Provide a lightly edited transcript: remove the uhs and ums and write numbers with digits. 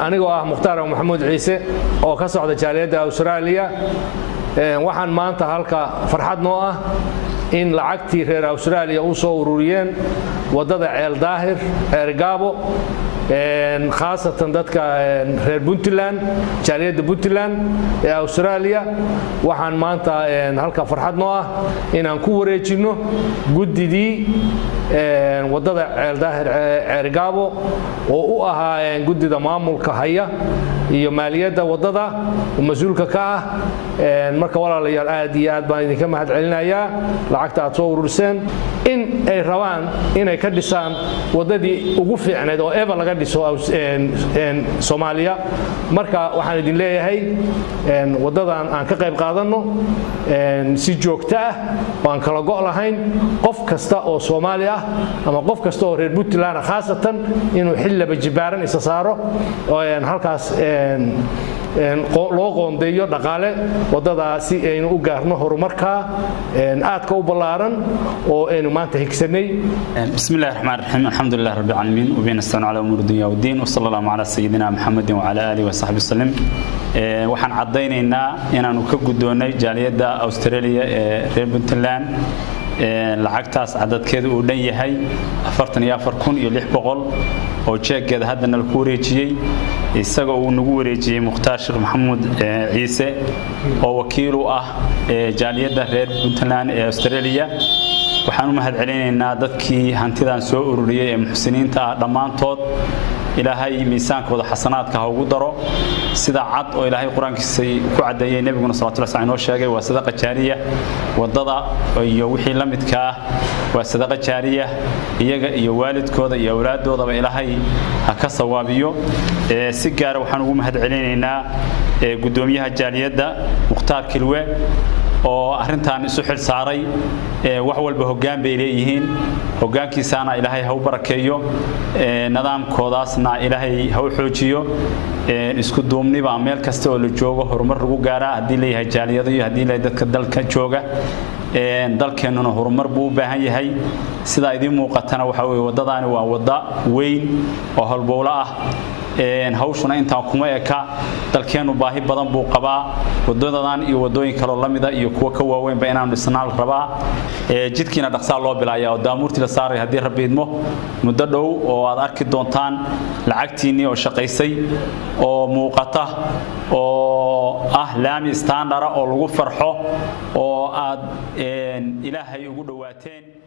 أنا مختار محمود عيسى أو كسر جالية أستراليا waxaan maanta halka farxad noo ah in lacagtii reer Australia uu soo ururiyeen wadada Ceel Daahir Ergaabo khaasatan dadka reer Puntland jaaliyada Puntland ee Australia waxaan maanta halka farxad noo ah inaan ku wareejino gudidii wadada Ceel Daahir Ergaabo oo u ahaa gudida maamulka haya iyo maaliyadda wadada mas'uulka ka ah marka walaalayaal aad iyo aad baan idinka mahad celinayaa lacagta aad soo ururseen in ay rabaan inay ka dhisaan wadadii ugu fiicneed oo ever laga dhiso Soomaaliya marka waxaan idin leeyahay wadadan aan ka qayb qaadano si joogto ah oo aan kala go'o lahayn qof kasta oo Soomaali ah ama qof kasta oo reer Puntland khaasatan inuu xillaba jibaaran isa saaro oo halkaas loo qoondeeyo dhaqaale wadadaasi aynu u gaarno horumarka aadka u ballaaran oo aynu maanta higsanay bismillaahir rahmaanir rahiim alxamdulillahi rabbil aalamiin wa bihi nasta'iinu ala umuuri dunya wa diin wa sallallahu ala sayyidina muhammadin wa ala alihi wa sahbihi sallam waxaan cadeynaynaa inaanu ka gudoonay jaaliyada Australia ee reer Puntland lacagtaas cadadkeedu uu dhan yahay 44600 oo jeeggeeda hadana la ku wareejiyay isaga uu nagu wareejiyay Mukhtaar Sheekh Maxamuud Ciise oo wakiil u ah jaaliyada reer Puntland ee Australia waxaan u mahad celinaynaa dadkii hantidan soo ururiyay ee muxsiniinta dhamaantood ilaahay miisaankooda xasanaadka ha ugu daro sida cad oo ilaahay quraankiisa ku cadeeyay nabiguna sallallahu alayhi wasallam sheegay waa sadaqa jaariya wadada iyo wixii la midka ah waa sadaqa jaariya iyaga iyo waalidkooda iyo awlaadoodaba ilaahay ha ka sawaabiyo si gaar ah waxaan ugu mahad celinaynaa gudoomiyaha jaaliyada Mukhtaar Kilwe oo arintan isu xil saaray wax walba hoggaan bay leeyihiin hoggaankiisana ilaahay ha u barakeeyo nidaamkoodaasna ilaahay ha u xoojiyo isku duubniba meel kasta oo la joogo horumar lagu gaaraa hadii leeyahay jaaliyada iyo hadii leeyahay dadka dalka jooga dalkeenuna horumar buu u baahan yahay sida idin muuqatana waxa weeye wadadani waa wada weyn oo halbowla ah hawshuna inta kuma eka dalkeenu baahi badan buu qabaa wadadan iyo wadooyin kale oo lamida iyo kuwa ka waaweyn ba inaan dhisnaal rabaa jidkiina dhaqsa loo bilaaya oo daamuurtii la saaray hadii rabbi idmo muddo dhow oo aad arki doontaan lacagtiini oo shaqaysay oo muuqata oo laami standard oo lagu farxo oo aad ilaahay ugu dhawaateen